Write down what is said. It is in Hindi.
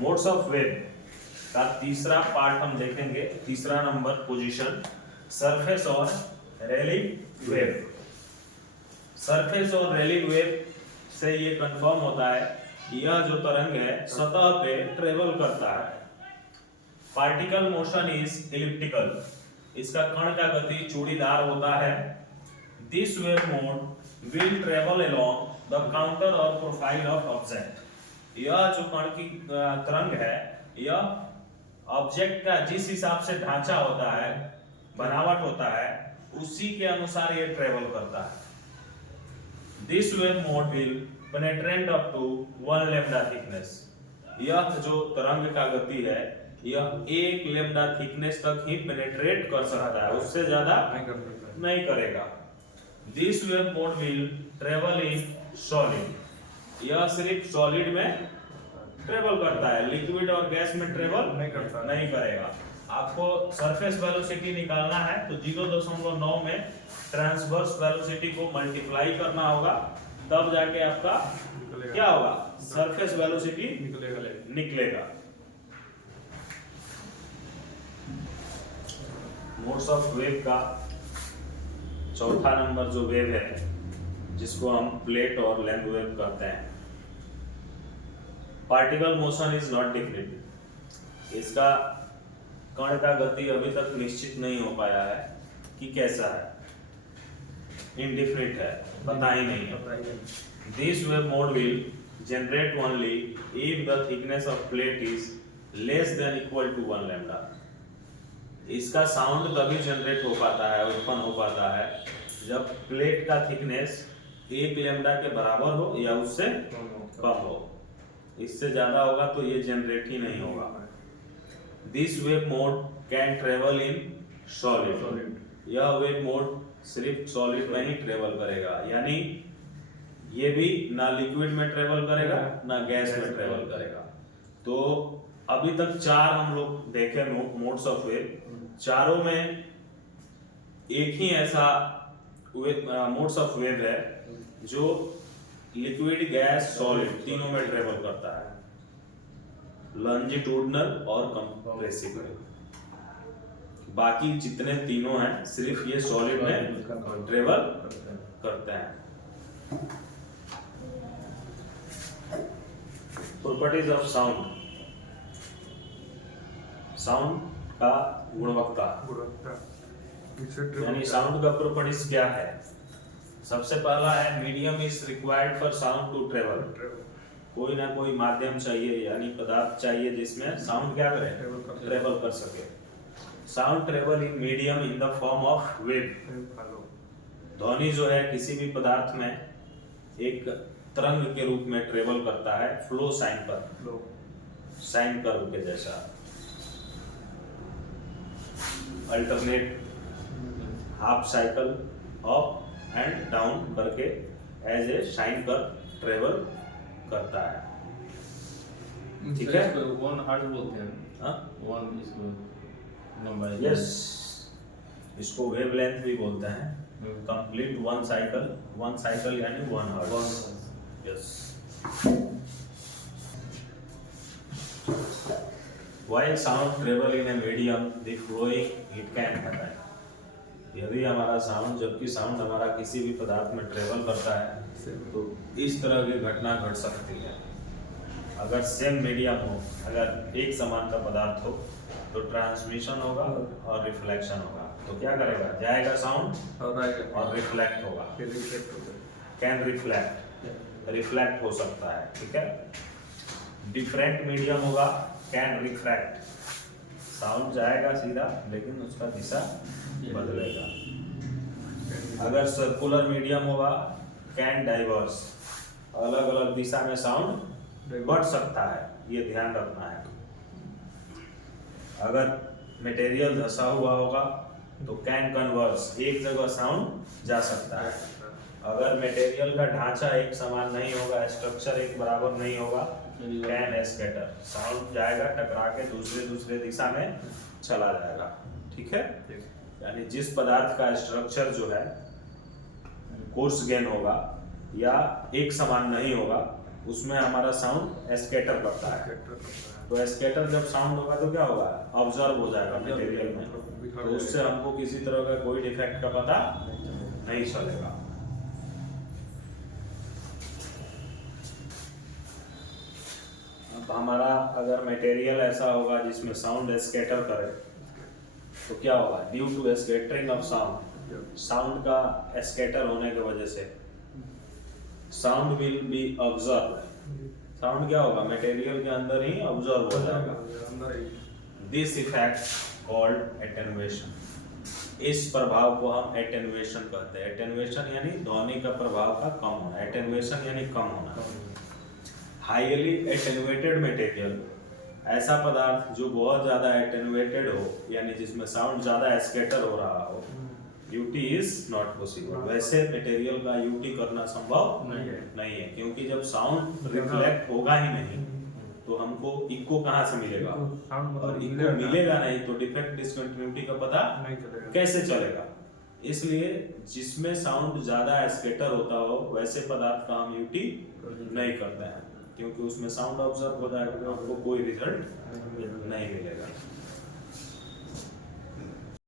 मोड्स ऑफ वेव का तीसरा पार्ट हम देखेंगे, तीसरा नंबर पोजीशन, सरफेस और रेलिंग वेव। सरफेस और रेलिंग वेव से ये कंफर्म होता है यह जो तरंग है सतह पे ट्रेवल करता है। पार्टिकल मोशन इज इलिप्टिकल, इसका कण का गति चूड़ीदार होता है। This wave mode will travel along the counter और प्रोफाइल ऑफ ऑब्जेक्ट। यह जो कण की तरंग है यह ऑब्जेक्ट का जिस हिसाब से ढांचा होता है, बनावट होता है, उसी के अनुसार ये ट्रेवल करता है। This wave mode will penetrate up to 1 lambda thickness. यह जो तरंग का गति है यह 1 लैम्डा थिकनेस तक ही पेनेट्रेट कर सकता है, उससे ज्यादा नहीं करेगा। This wave mode will travel in solid. यह सिर्फ सॉलिड में ट्रेवल करता है, लिक्विड और गैस में ट्रेवल नहीं करेगा। आपको सरफेस वेलोसिटी निकालना है तो 0.9 में ट्रांसवर्स वेलोसिटी को मल्टीप्लाई करना होगा, तब जाके आपका क्या होगा, सरफेस वेलोसिटी निकलेगा। मोड्स ऑफ वेव का चौथा नंबर जो वेव है जिसको हम प्लेट और लैंड वेव कहते हैं। Particle motion is not definite, इसका कण का गति अभी तक निश्चित नहीं हो पाया है कि कैसा है, इनडिफिनिट है, पता ही नहीं है। This wave mode will generate only if the thickness of plate is less than equal to 1 lambda. इसका साउंड तभी जनरेट हो पाता है, उत्पन्न हो पाता है जब प्लेट का थिकनेस 1 लैम्डा के बराबर हो या उससे कम हो। इससे ज्यादा होगा तो ये जनरेट ही नहीं होगा। This wave mode can travel in solid. यह वेव मोड सिर्फ सॉलिड में ही ट्रेवल करेगा, यानी ये भी ना लिक्विड में ट्रेवल करेगा ना गैस में ट्रेवल करेगा। तो अभी तक 4 हम लोग देखे मोड्स ऑफ वेव, चारों में एक ही ऐसा मोड्स ऑफ वेव है जो लिक्विड, गैस, सॉलिड तीनों में ट्रेवल करता है, लॉन्जिट्यूडनल और कंप्रेसिव। बाकी जितने तीनों हैं सिर्फ ये सॉलिड में ट्रेवल करते हैं। Properties of sound. साउंड का गुणवत्ता, यानी साउंड का प्रॉपर्टीज क्या है। सबसे पहला है medium is required for sound to travel. कोई ना कोई माध्यम चाहिए, यानी पदार्थ चाहिए जिसमें साउंड क्या करे, ट्रेवल कर सके। Sound travel in medium in the form of wave. ध्वनि जो है किसी भी पदार्थ में एक तरंग के रूप में ट्रेवल करता है, फ्लो साइन पर, साइन कर्व के जैसा, alternate half cycle up and down करके एज ए साइन पर ट्रेवल करता है। ठीक है, वन हर्ट्ज बोलते हैं। हाँ, वन इसको लंबाई। यस, इसको वेवलेंथ भी बोलते हैं। कंप्लीट वन साइकिल यानी 1 hertz. Yes. While sound travel in a medium, the flowing it can happen. यदि हमारा साउंड, जबकि साउंड हमारा किसी भी पदार्थ में ट्रेवल करता है तो इस तरह की घटना घट सकती है। अगर सेम मीडियम हो, अगर एक समान का पदार्थ हो तो ट्रांसमिशन होगा और रिफ्लेक्शन होगा। तो क्या करेगा, जाएगा साउंड और रिफ्लेक्ट होगा। कैन रिफ्लेक्ट, रिफ्लेक्ट हो सकता है। ठीक है। डिफरेंट मीडियम होगा, कैन रिफ्रैक्ट, साउंड जाएगा सीधा लेकिन उसका दिशा बदलेगा। अगर सर्कुलर मीडियम होगा, कैन डाइवर्स, अलग अलग दिशा में साउंड बढ़ सकता है, ये ध्यान रखना है। अगर मटेरियल धंसा हुआ होगा तो कैन कन्वर्स, एक जगह साउंड जा सकता है। अगर मटेरियल का ढांचा एक समान नहीं होगा, स्ट्रक्चर एक बराबर नहीं होगा, कैन स्कैटर, साउंड जाएगा टकरा के दूसरे दिशा में चला जाएगा। ठीक है। यानी जिस पदार्थ का स्ट्रक्चर जो है कोर्स गेन होगा या एक समान नहीं होगा उसमें हमारा साउंड स्कैटर करता है। तो स्कैटर जब साउंड होगा तो क्या होगा, ऑब्जर्व हो जाएगा मटेरियल में, तो उससे हमको किसी तरह का कोई डिफेक्ट का पता नहीं चलेगा। अब हमारा अगर मटेरियल ऐसा होगा जिसमें साउंड स्कैटर करे तो क्या होगा, due to scattering of sound, sound का स्कैटर होने की वजह से sound will be observe, sound क्या होगा मटेरियल के अंदर ही ऑब्जर्व हो जाएगा। दिस इफेक्ट कॉल्ड एटेन्युएशन, इस प्रभाव को हम एटेन्युएशन कहते हैं। एटेन्युएशन यानी ध्वनि का प्रभाव का कम होना, एटेन्युएशन यानी कम होना। हाईली एटेन्युएटेड मटेरियल, ऐसा पदार्थ जो बहुत ज्यादा एटेन्युएटेड हो यानी जिसमें साउंड ज्यादा स्कैटर हो रहा हो, यूटी इज नॉट पॉसिबल, वैसे मटेरियल का यूटी करना संभव नहीं है, क्योंकि जब साउंड रिफ्लेक्ट होगा ही नहीं तो हमको इको कहाँ से मिलेगा, और इको मिलेगा नहीं तो डिफेक्ट डिसकंटिन्यूटी का पता कैसे चलेगा। इसलिए जिसमें साउंड ज्यादा स्कैटर होता हो वैसे पदार्थ का हम यूटी नहीं करते हैं, क्योंकि उसमें साउंड ऑब्जर्व हो जाएगा तो आपको कोई रिजल्ट नहीं मिलेगा।